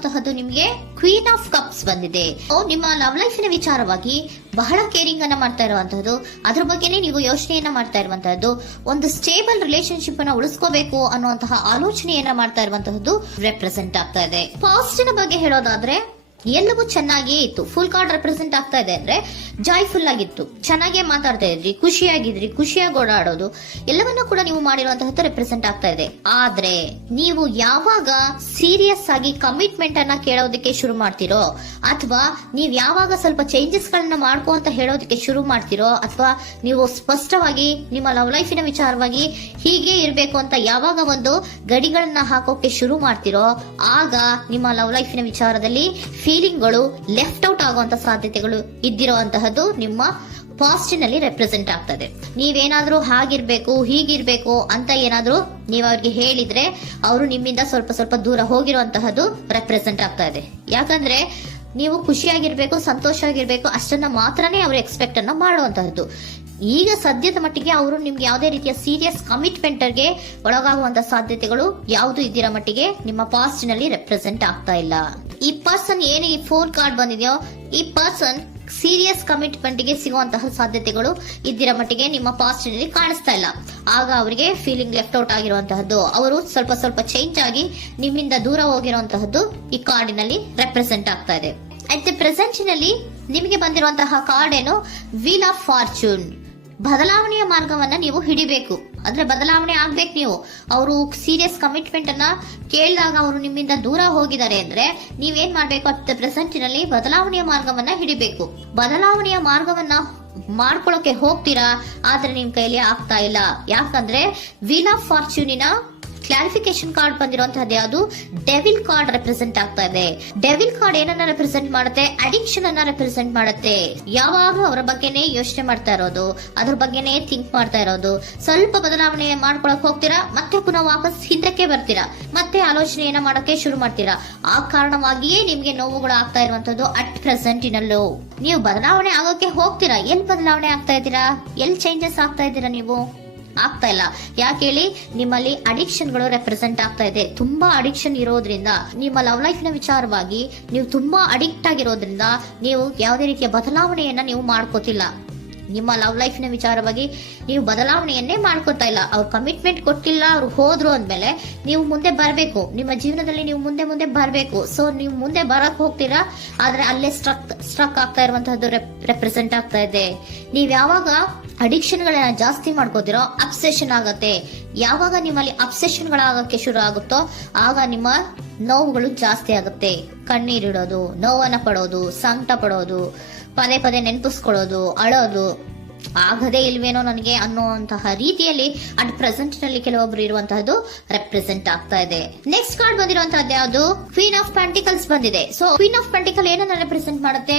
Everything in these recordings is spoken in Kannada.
ಬಂದಿರುವಂತಹದ್ದು ನಿಮಗೆ ಕ್ವೀನ್ ಆಫ್ ಕಪ್ಸ್ ಬಂದಿದೆ. ನಿಮ್ಮ ಲವ್ ಲೈಫಿನ ವಿಚಾರವಾಗಿ ಬಹಳ ಕೇರಿಂಗ್ ಅನ್ನ ಮಾಡ್ತಾ ಇರುವಂತಹದ್ದು, ಅದ್ರ ಬಗ್ಗೆನೇ ನೀವು ಯೋಚನೆಯನ್ನ ಮಾಡ್ತಾ ಇರುವಂತಹದ್ದು, ಒಂದು ಸ್ಟೇಬಲ್ ರಿಲೇಶನ್ಶಿಪ್ ಅನ್ನ ಉಳಿಸ್ಕೋಬೇಕು ಅನ್ನುವಂತಹ ಆಲೋಚನೆಯನ್ನ ಮಾಡ್ತಾ ಇರುವಂತಹದ್ದು ರೆಪ್ರೆಸೆಂಟ್ ಆಗ್ತಾ ಇದೆ. ಪಾಸಿಟಿವ್ ಬಗ್ಗೆ ಹೇಳೋದಾದ್ರೆ ಎಲ್ಲವೂ ಚೆನ್ನಾಗಿಯೇ ಇತ್ತು. ಫುಲ್ ಕಾರ್ಡ್ ರೆಪ್ರೆಸೆಂಟ್ ಆಗ್ತಾ ಇದೆ ಅಂದ್ರೆ ಜಾಯ್ಫುಲ್ ಆಗಿತ್ತು, ಚೆನ್ನಾಗೇ ಮಾತಾಡ್ತಾ ಇದ್ರಿ, ಖುಷಿಯಾಗಿದ್ರಿ, ಖುಷಿಯಾಗಿ ಓಡಾಡೋದು ಎಲ್ಲವನ್ನೂ ಕೂಡ ನೀವು ಮಾಡಿರುವಂತಹದ್ದು ರೆಪ್ರೆಸೆಂಟ್ ಆಗ್ತಾ ಇದೆ. ಆದ್ರೆ ನೀವು ಯಾವಾಗ ಸೀರಿಯಸ್ ಆಗಿ ಕಮಿಟ್ಮೆಂಟ್ ಅನ್ನ ಕೇಳೋದಕ್ಕೆ ಶುರು ಮಾಡ್ತಿರೋ, ಅಥವಾ ನೀವ್ ಯಾವಾಗ ಸ್ವಲ್ಪ ಚೇಂಜಸ್ ಗಳನ್ನ ಮಾಡ್ಕೋ ಅಂತ ಹೇಳೋದಕ್ಕೆ ಶುರು ಮಾಡ್ತಿರೋ, ಅಥವಾ ನೀವು ಸ್ಪಷ್ಟವಾಗಿ ನಿಮ್ಮ ಲವ್ ಲೈಫಿನ ವಿಚಾರವಾಗಿ ಹೀಗೆ ಇರಬೇಕು ಅಂತ ಯಾವಾಗ ಒಂದು ಗಡಿಗಳನ್ನ ಹಾಕೋಕೆ ಶುರು ಮಾಡ್ತಿರೋ, ಆಗ ನಿಮ್ಮ ಲವ್ ಲೈಫಿನ ವಿಚಾರದಲ್ಲಿ ಫೀಲಿಂಗ್ಗಳು ಲೆಫ್ಟ್ ಔಟ್ ಆಗುವಂತ ಸಾಧ್ಯತೆಗಳು ಇದ್ದಿರುವಂತಹದ್ದು ನಿಮ್ಮ ಪಾಸಿಟಿವ್ ನಲ್ಲಿ ರೆಪ್ರೆಸೆಂಟ್ ಆಗ್ತದೆ. ನೀವೇನಾದ್ರೂ ಹಾಗಿರ್ಬೇಕು ಹೀಗಿರ್ಬೇಕು ಅಂತ ಏನಾದ್ರೂ ನೀವು ಅವ್ರಿಗೆ ಹೇಳಿದ್ರೆ ಅವರು ನಿಮ್ಮಿಂದ ಸ್ವಲ್ಪ ಸ್ವಲ್ಪ ದೂರ ಹೋಗಿರುವಂತಹದ್ದು ರೆಪ್ರೆಸೆಂಟ್ ಆಗ್ತಾ ಇದೆ. ಯಾಕಂದ್ರೆ ನೀವು ಖುಷಿಯಾಗಿರ್ಬೇಕು, ಸಂತೋಷ ಆಗಿರ್ಬೇಕು, ಅಷ್ಟನ್ನ ಮಾತ್ರನೇ ಅವರು ಎಕ್ಸ್ಪೆಕ್ಟ್ ಅನ್ನ ಮಾಡುವಂತಹದ್ದು. ಈಗ ಸದ್ಯದ ಮಟ್ಟಿಗೆ ಅವರು ನಿಮ್ಗೆ ಯಾವುದೇ ರೀತಿಯ ಸೀರಿಯಸ್ ಕಮಿಟ್ಮೆಂಟ್ ಗೆ ಒಳಗಾಗುವಂತ ಸಾಧ್ಯತೆಗಳು ಯಾವುದು ಇದ್ದಿರೋ ಮಟ್ಟಿಗೆ ನಿಮ್ಮ ಪಾಸ್ಟ್ ನಲ್ಲಿ ರೆಪ್ರೆಸೆಂಟ್ ಆಗ್ತಾ ಇಲ್ಲ. ಈ ಪರ್ಸನ್ ಏನು ಈ 4 ಕಾರ್ಡ್ ಬಂದಿದೆಯೋ, ಈ ಪರ್ಸನ್ ಸೀರಿಯಸ್ ಕಮಿಟ್ಮೆಂಟ್ ಗೆ ಸಿಗುವಂತಹ ಸಾಧ್ಯತೆಗಳು ಇದ್ದಿರೋ ಮಟ್ಟಿಗೆ ನಿಮ್ಮ ಪಾಸ್ಟ್ ನಲ್ಲಿ ಕಾಣಿಸ್ತಾ ಇಲ್ಲ. ಆಗ ಅವರಿಗೆ ಫೀಲಿಂಗ್ ಲೆಫ್ಟ್ ಔಟ್ ಆಗಿರುವಂತಹದ್ದು, ಅವರು ಸ್ವಲ್ಪ ಸ್ವಲ್ಪ ಚೇಂಜ್ ಆಗಿ ನಿಮ್ಮಿಂದ ದೂರ ಹೋಗಿರುವಂತಹದ್ದು ಈ ಕಾರ್ಡಿನಲ್ಲಿ ರೆಪ್ರೆಸೆಂಟ್ ಆಗ್ತಾ ಇದೆ. ಅಟ್ ದ ಪ್ರೆಸೆಂಟ್ ನಲ್ಲಿ ನಿಮಗೆ ಬಂದಿರುವಂತಹ ಕಾರ್ಡ್ ಏನು, ವೀಲ್ ಆಫ್ ಫಾರ್ಚೂನ್. ಬದಲಾವಣೆಯ ಮಾರ್ಗವನ್ನ ನೀವು ಹಿಡಿಬೇಕು, ಅಂದ್ರೆ ಬದಲಾವಣೆ ಆಗ್ಬೇಕು. ನೀವು ಅವರು ಸೀರಿಯಸ್ ಕಮಿಟ್ಮೆಂಟ್ ಅನ್ನ ಕೇಳಿದಾಗ ಅವರು ನಿಮ್ಮಿಂದ ದೂರ ಹೋಗಿದ್ದಾರೆ ಅಂದ್ರೆ ನೀವೇನ್ ಮಾಡ್ಬೇಕು, ಅಟ್ ಪ್ರೆಸೆಂಟ್ ನಲ್ಲಿ ಬದಲಾವಣೆಯ ಮಾರ್ಗವನ್ನ ಹಿಡಿಬೇಕು. ಬದಲಾವಣೆಯ ಮಾರ್ಗವನ್ನ ಮಾಡ್ಕೊಳ್ಳೋಕೆ ಹೋಗ್ತೀರಾ, ಆದ್ರೆ ನಿಮ್ ಕೈಲಿ ಆಗ್ತಾ ಇಲ್ಲ. ಯಾಕಂದ್ರೆ ವೀಲ್ ಆಫ್ ಫಾರ್ಚೂನಿನ ಕ್ಲಾರಿಫಿಕೇಶನ್ ಕಾರ್ಡ್ ಬಂದಿರುವಂತಹದ್ದು ಯಾವುದು, ಡೆವಿಲ್ ಕಾರ್ಡ್ ರೆಪ್ರೆಸೆಂಟ್ ಆಗ್ತಾ ಇದೆ. ಡೆವಿಲ್ ಕಾರ್ಡ್ ಏನನ್ನ ರೆಪ್ರೆಸೆಂಟ್ ಮಾಡುತ್ತೆ, ಅಡಿಕ್ಷನ್ ಅನ್ನ ರೆಪ್ರೆಸೆಂಟ್ ಮಾಡುತ್ತೆ. ಯಾವಾಗ್ಲೂ ಅವರ ಬಗ್ಗೆನೇ ಯೋಚನೆ ಮಾಡ್ತಾ ಇರೋದು, ಅದ್ರ ಬಗ್ಗೆನೇ ಥಿಂಕ್ ಮಾಡ್ತಾ ಇರೋದು. ಸ್ವಲ್ಪ ಬದಲಾವಣೆ ಮಾಡ್ಕೊಳಕ್ ಹೋಗ್ತೀರಾ, ಮತ್ತೆ ಪುನಃ ವಾಪಸ್ ಹಿಂದಕ್ಕೆ ಬರ್ತೀರಾ, ಮತ್ತೆ ಆಲೋಚನೆಯನ್ನ ಮಾಡಕ್ಕೆ ಶುರು ಮಾಡ್ತೀರಾ. ಆ ಕಾರಣವಾಗಿಯೇ ನಿಮ್ಗೆ ನೋವುಗಳು ಆಗ್ತಾ ಇರುವಂತದ್ದು ಅಟ್ ಪ್ರೆಸೆಂಟ್ ನಲ್ಲೂ. ನೀವು ಬದಲಾವಣೆ ಆಗೋಕೆ ಹೋಗ್ತೀರಾ, ಎಲ್ಲಿ ಬದಲಾವಣೆ ಆಗ್ತಾ ಇದ್ದೀರಾ, ಎಲ್ಲಿ ಚೇಂಜಸ್ ಆಗ್ತಾ ಇದ್ದೀರಾ, ನೀವು ಆಗ್ತಾ ಇಲ್ಲ. ಯಾಕೆ ಹೇಳಿ, ನಿಮ್ಮಲ್ಲಿ ಅಡಿಕ್ಷನ್ ಗಳು ರೆಪ್ರೆಸೆಂಟ್ ಆಗ್ತಾ ಇದೆ. ತುಂಬಾ ಅಡಿಕ್ಷನ್ ಇರೋದ್ರಿಂದ, ನಿಮ್ಮ ಲವ್ ಲೈಫ್ ನ ವಿಚಾರವಾಗಿ ನೀವು ತುಂಬಾ ಅಡಿಕ್ಟ್ ಆಗಿರೋದ್ರಿಂದ ನೀವು ಯಾವುದೇ ರೀತಿಯ ಬದಲಾವಣೆಯನ್ನ ನೀವು ಮಾಡ್ಕೋತಿಲ್ಲ. ನಿಮ್ಮ ಲವ್ ಲೈಫ್ ನ ವಿಚಾರವಾಗಿ ನೀವು ಬದಲಾವಣೆಯನ್ನೇ ಮಾಡ್ಕೋತಾ ಇಲ್ಲ. ಅವ್ರು ಕಮಿಟ್ಮೆಂಟ್ ಕೊಟ್ಟಿಲ್ಲ, ಅವ್ರು ಹೋದ್ರು ಅಂದ್ಮೇಲೆ ನೀವು ಮುಂದೆ ಬರ್ಬೇಕು, ನಿಮ್ಮ ಜೀವನದಲ್ಲಿ ನೀವು ಮುಂದೆ ಮುಂದೆ ಬರ್ಬೇಕು. ಸೊ ನೀವು ಮುಂದೆ ಬರಕ್ ಹೋಗ್ತೀರಾ, ಆದ್ರೆ ಅಲ್ಲೇ ಸ್ಟ್ರಕ್ ಆಗ್ತಾ ಇರುವಂತಹದ್ದು ರೆಪ್ರೆಸೆಂಟ್ ಆಗ್ತಾ ಇದೆ. ನೀವ್ ಯಾವಾಗ ಅಡಿಕ್ಷನ್ ಗಳನ್ನ ಜಾಸ್ತಿ ಮಾಡ್ಕೋತಿರೋ, ಅಬ್ಸೆಷನ್ ಆಗತ್ತೆ. ಯಾವಾಗ ನಿಮ್ಮಲ್ಲಿ ಅಬ್ಸೆಷನ್ ಗಳಾಗಕ್ಕೆ ಶುರು ಆಗುತ್ತೋ, ಆಗ ನಿಮ್ಮ ನೋವುಗಳು ಜಾಸ್ತಿ ಆಗುತ್ತೆ. ಕಣ್ಣೀರಿಡೋದು, ನೋವನ್ನ ಪಡೋದು, ಸಂಕಟ ಪಡೋದು, ಪದೇ ಪದೇ ನೆನಪಿಸ್ಕೊಳ್ಳೋದು, ಅಳೋದು, ಆಗದೇ ಇಲ್ವೇನೋ ನನಗೆ ಅನ್ನುವಂತಹ ರೀತಿಯಲ್ಲಿ ಅಟ್ ಪ್ರೆಸೆಂಟ್ ನಲ್ಲಿ ಕೆಲವೊಬ್ರು ಇರುವಂತಹದ್ದು ರೆಪ್ರೆಸೆಂಟ್ ಆಗ್ತಾ ಇದೆ. ನೆಕ್ಸ್ಟ್ ಕಾರ್ಡ್ ಬಂದಿರುವಂತಹದ್ದು ಯಾವುದು, ಕ್ವೀನ್ ಆಫ್ ಪೆಂಟಿಕಲ್ಸ್ ಬಂದಿದೆ. ಸೊ ಕ್ವೀನ್ ಆಫ್ ಪೆಂಟಿಕಲ್ ಏನನ್ನ ರೆಪ್ರೆಸೆಂಟ್ ಮಾಡುತ್ತೆ,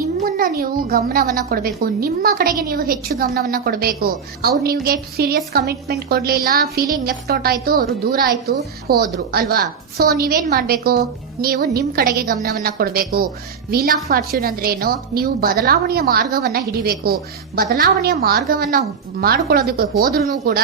ನಿಮ್ಮನ್ನ ನೀವು ಗಮನವನ್ನ ಕೊಡಬೇಕು, ನಿಮ್ಮ ಕಡೆಗೆ ನೀವು ಹೆಚ್ಚು ಗಮನವನ್ನ ಕೊಡಬೇಕು. ಅವ್ರು ನಿಮ್ಗೆ ಸೀರಿಯಸ್ ಕಮಿಟ್ಮೆಂಟ್ ಕೊಡ್ಲಿಲ್ಲ, ಫೀಲಿಂಗ್ ಲೆಫ್ಟ್ ಔಟ್ ಆಯ್ತು, ಅವರು ದೂರ ಆಯ್ತು, ಹೋದ್ರು ಅಲ್ವಾ. ಸೊ ನೀವೇನ್ ಮಾಡ್ಬೇಕು, ನೀವು ನಿಮ್ ಕಡೆಗೆ ಗಮನವನ್ನ ಕೊಡಬೇಕು. ವೀಲ್ ಆಫ್ ಫಾರ್ಚೂನ್ ಅಂದ್ರೆ ಏನು, ನೀವು ಬದಲಾವಣೆಯ ಮಾರ್ಗವನ್ನ ಹಿಡಿಬೇಕು. ಬದಲಾವಣೆಯ ಮಾರ್ಗವನ್ನ ಮಾಡ್ಕೊಳ್ಳೋದಕ್ಕೆ ಹೋದ್ರೂ ಕೂಡ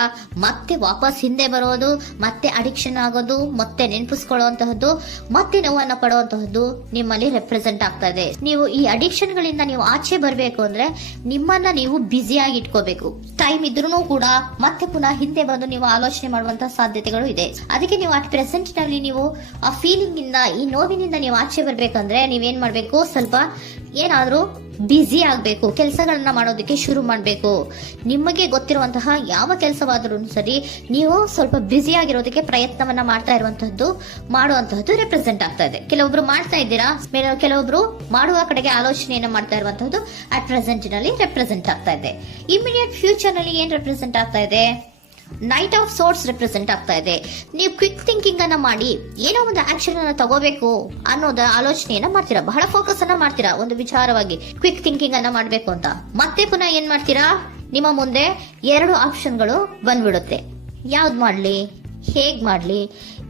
ಮತ್ತೆ ವಾಪಸ್ ಹಿಂದೆ ಬರೋದು, ಮತ್ತೆ ಅಡಿಕ್ಷನ್ ಆಗೋದು, ಮತ್ತೆ ನೆನಪಿಸ್ಕೊಳ್ಳುವಂತಹದ್ದು, ಮತ್ತೆ ನೋವನ್ನ ಪಡುವಂತಹದ್ದು ನಿಮ್ಮಲ್ಲಿ ರೆಪ್ರೆಸೆಂಟ್ ಆಗ್ತಾ ಇದೆ. ನೀವು ಈ ಅಡಿಕ್ಷನ್ ಗಳಿಂದ ನೀವು ಆಚೆ ಬರಬೇಕು ಅಂದ್ರೆ ನಿಮ್ಮನ್ನ ನೀವು ಬ್ಯುಸಿಯಾಗಿ ಇಟ್ಕೋಬೇಕು. ಟೈಮ್ ಇದ್ರೂ ಕೂಡ ಮತ್ತೆ ಪುನಃ ಹಿಂದೆ ಬಂದು ನೀವು ಆಲೋಚನೆ ಮಾಡುವಂತಹ ಸಾಧ್ಯತೆಗಳು ಇದೆ. ಅದಕ್ಕೆ ನೀವು ಅಟ್ ಪ್ರೆಸೆಂಟ್ ನಲ್ಲಿ ನೀವು ಆ ಫೀಲಿಂಗ್ ಇಂದ, ಈ ನೋವಿನಿಂದ ನೀವು ಆಚೆ ಬರ್ಬೇಕಂದ್ರೆ ನೀವೇನ್ ಮಾಡ್ಬೇಕು, ಸ್ವಲ್ಪ ಏನಾದ್ರೂ ಬ್ಯುಸಿ ಆಗ್ಬೇಕು, ಕೆಲಸಗಳನ್ನ ಮಾಡೋದಕ್ಕೆ ಶುರು ಮಾಡ್ಬೇಕು. ನಿಮಗೆ ಗೊತ್ತಿರುವಂತಹ ಯಾವ ಕೆಲಸವಾದ್ರೂ ಸರಿ, ನೀವು ಸ್ವಲ್ಪ ಬ್ಯುಸಿ ಆಗಿರೋದಕ್ಕೆ ಪ್ರಯತ್ನವನ್ನ ಮಾಡ್ತಾ ಇರುವಂತಹದ್ದು, ಮಾಡುವಂತಹದ್ದು ರೆಪ್ರೆಸೆಂಟ್ ಆಗ್ತಾ ಇದೆ. ಕೆಲವೊಬ್ರು ಮಾಡ್ತಾ ಇದ್ದೀರಾ, ಕೆಲವೊಬ್ರು ಮಾಡುವ ಕಡೆಗೆ ಆಲೋಚನೆಯನ್ನ ಮಾಡ್ತಾ ಇರುವಂತಹದ್ದು ಅಟ್ ಪ್ರೆಸೆಂಟ್ ನಲ್ಲಿ ರೆಪ್ರೆಸೆಂಟ್ ಆಗ್ತಾ ಇದೆ. ಇಮಿಡಿಯೇಟ್ ಫ್ಯೂಚರ್ ನಲ್ಲಿ ಏನ್ ರೆಪ್ರೆಸೆಂಟ್ ಆಗ್ತಾ ಇದೆ, ನೈಟ್ ಆಫ್ ಸೋರ್ಟ್ಸ್ ರೆಪ್ರೆಸೆಂಟ್ ಆಗ್ತಾ ಇದೆ. ನೀವು ಕ್ವಿಕ್ ಥಿಂಕಿಂಗ್ ಅನ್ನ ಮಾಡಿ ಏನೋ ಒಂದು ಆಕ್ಷನ್ ಅನ್ನ ತಗೋಬೇಕು ಅನ್ನೋದ ಆಲೋಚನೆಯನ್ನ ಮಾಡ್ತೀರಾ, ಬಹಳ ಫೋಕಸ್ ಅನ್ನ ಮಾಡ್ತೀರಾ ಒಂದು ವಿಚಾರವಾಗಿ, ಕ್ವಿಕ್ ಥಿಂಕಿಂಗ್ ಅನ್ನ ಮಾಡ್ಬೇಕು ಅಂತ. ಮತ್ತೆ ಪುನಃ ಏನ್ ಮಾಡ್ತೀರಾ, ನಿಮ್ಮ ಮುಂದೆ 2 ಆಪ್ಷನ್ಗಳು ಬಂದ್ಬಿಡುತ್ತೆ. ಯಾವ್ದು ಮಾಡ್ಲಿ, ಹೇಗ್ ಮಾಡ್ಲಿ,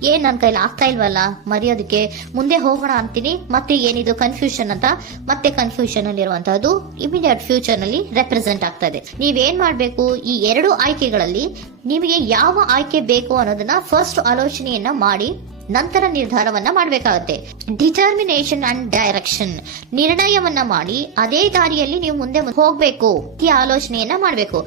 ಏನ್ ನನ್ನ ಕೈಲಿ ಆಗ್ತಾ ಇಲ್ವಲ್ಲ ಮರೆಯೋದಕ್ಕೆ, ಮುಂದೆ ಹೋಗೋಣ ಅಂತೀನಿ, ಮತ್ತೆ ಏನಿದು ಕನ್ಫ್ಯೂಷನ್ ಅಂತ, ಮತ್ತೆ ಕನ್ಫ್ಯೂಷನ್ ಅಲ್ಲಿ ಇರುವಂತಹದ್ದು ಇಮಿಡಿಯೇಟ್ ಫ್ಯೂಚರ್ ನಲ್ಲಿ ರೆಪ್ರೆಸೆಂಟ್ ಆಗ್ತಾ ಇದೆ. ನೀವೇನ್ ಮಾಡ್ಬೇಕು, ಈ 2 ಆಯ್ಕೆಗಳಲ್ಲಿ ನಿಮಗೆ ಯಾವ ಆಯ್ಕೆ ಬೇಕು ಅನ್ನೋದನ್ನ ಫಸ್ಟ್ ಆಲೋಚನೆಯನ್ನ ಮಾಡಿ ನಂತರ ನಿರ್ಧಾರವನ್ನ ಮಾಡಬೇಕಾಗುತ್ತೆ. ಡಿಟರ್ಮಿನೇಷನ್ ಅಂಡ್ ಡೈರೆಕ್ಷನ್, ನಿರ್ಣಯವನ್ನ ಮಾಡಿ ಅದೇ ದಾರಿಯಲ್ಲಿ ನೀವು ಮುಂದೆ ಹೋಗ್ಬೇಕು ಈ ಆಲೋಚನೆಯನ್ನ ಮಾಡಬೇಕು.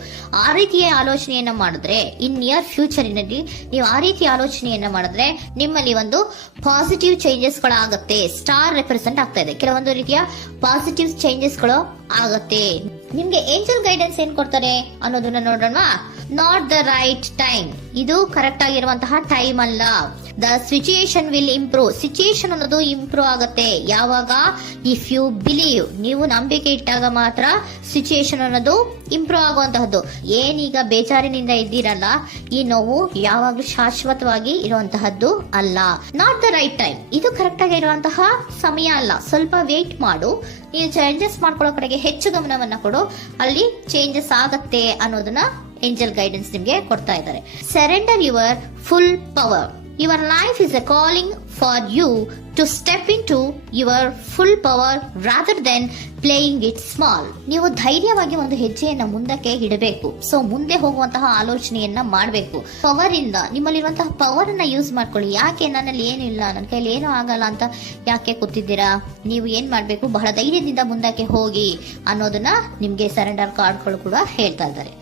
ಆ ರೀತಿಯ ಆಲೋಚನೆಯನ್ನ ಮಾಡಿದ್ರೆ ಇನ್ ನಿಯರ್ ಫ್ಯೂಚರಿನಲ್ಲಿ ನೀವು ಆ ರೀತಿ ಆಲೋಚನೆಯನ್ನ ಮಾಡಿದ್ರೆ ನಿಮ್ಮಲ್ಲಿ ಒಂದು ಪಾಸಿಟಿವ್ ಚೇಂಜಸ್ ಗಳಾಗತ್ತೆ. ಸ್ಟಾರ್ ರೆಪ್ರೆಸೆಂಟ್ ಆಗ್ತಾ ಇದೆ, ಕೆಲವೊಂದು ರೀತಿಯ ಪಾಸಿಟಿವ್ ಚೇಂಜಸ್ ಗಳು ಆಗತ್ತೆ. ನಿಮ್ಗೆ ಏಂಜಲ್ ಗೈಡೆನ್ಸ್ ಏನ್ ಕೊಡ್ತಾರೆ ಅನ್ನೋದನ್ನ ನೋಡೋಣ. ನಾಟ್ ದ ರೈಟ್ ಟೈಮ್, ಇದು ಕರೆಕ್ಟ್ ಆಗಿರುವಂತಹ ಟೈಮ್ ಅಲ್ಲ. The situation will improve, situation ಅನ್ನೋದು ಇಂಪ್ರೂವ್ ಆಗುತ್ತೆ ಯಾವಾಗ, ಇಫ್ ಯು ಬಿಲೀವ್, ನೀವು ನಂಬಿಕೆ ಇಟ್ಟಾಗ ಮಾತ್ರ ಸಿಚುಯೇಷನ್ ಅನ್ನೋದು ಇಂಪ್ರೂವ್ ಆಗುವಂತಹದ್ದು. ಏನೀಗ ಬೇಜಾರಿನಿಂದ ಇದ್ದೀರಲ್ಲ, ಈ ನೋವು ಯಾವಾಗ್ಲೂ ಶಾಶ್ವತವಾಗಿ ಇರುವಂತಹದ್ದು ಅಲ್ಲ. ನಾಟ್ ದ ರೈಟ್ ಟೈಮ್, ಇದು ಕರೆಕ್ಟ್ ಆಗಿರುವಂತಹ ಸಮಯ ಅಲ್ಲ, ಸ್ವಲ್ಪ ವೇಟ್ ಮಾಡು, ನೀವು ಚೇಂಜಸ್ ಮಾಡ್ಕೊಳ್ಳೋ ಕಡೆಗೆ ಹೆಚ್ಚು ಗಮನವನ್ನ ಕೊಡು, ಅಲ್ಲಿ ಚೇಂಜಸ್ ಆಗತ್ತೆ ಅನ್ನೋದನ್ನ ಏಂಜಲ್ ಗೈಡೆನ್ಸ್ ನಿಮ್ಗೆ ಕೊಡ್ತಾ ಇದ್ದಾರೆ. Surrender your full power. Your life is a calling for you to step into your full power rather than playing it small. ನೀವು ಧೈರ್ಯವಾಗಿ ಒಂದು ಹೆಜ್ಜೆಯನ್ನ ಮುಂದಕ್ಕೆ ಇಡಬೇಕು. ಸೊ ಮುಂದೆ ಹೋಗುವಂತಹ ಆಲೋಚನೆಯನ್ನ ಮಾಡಬೇಕು. ಪವರ್ ಇಂದ, ನಿಮ್ಮಲ್ಲಿರುವಂತಹ ಪವರ್ ಅನ್ನ ಯೂಸ್ ಮಾಡ್ಕೊಳ್ಳಿ. ಯಾಕೆ ನನ್ನಲ್ಲಿ ಏನಿಲ್ಲ, ನನ್ನ ಕೈಲಿ ಏನೂ ಆಗಲ್ಲ ಅಂತ ಯಾಕೆ ಕೂತಿದ್ದೀರಾ? ನೀವು ಏನ್ ಮಾಡ್ಬೇಕು, ಬಹಳ ಧೈರ್ಯದಿಂದ ಮುಂದಕ್ಕೆ ಹೋಗಿ ಅನ್ನೋದನ್ನ ನಿಮ್ಗೆ ಸರೆಂಡರ್ ಕಾರ್ಡ್ಗಳು ಕೂಡ ಹೇಳ್ತಾ ಇದ್ದಾರೆ.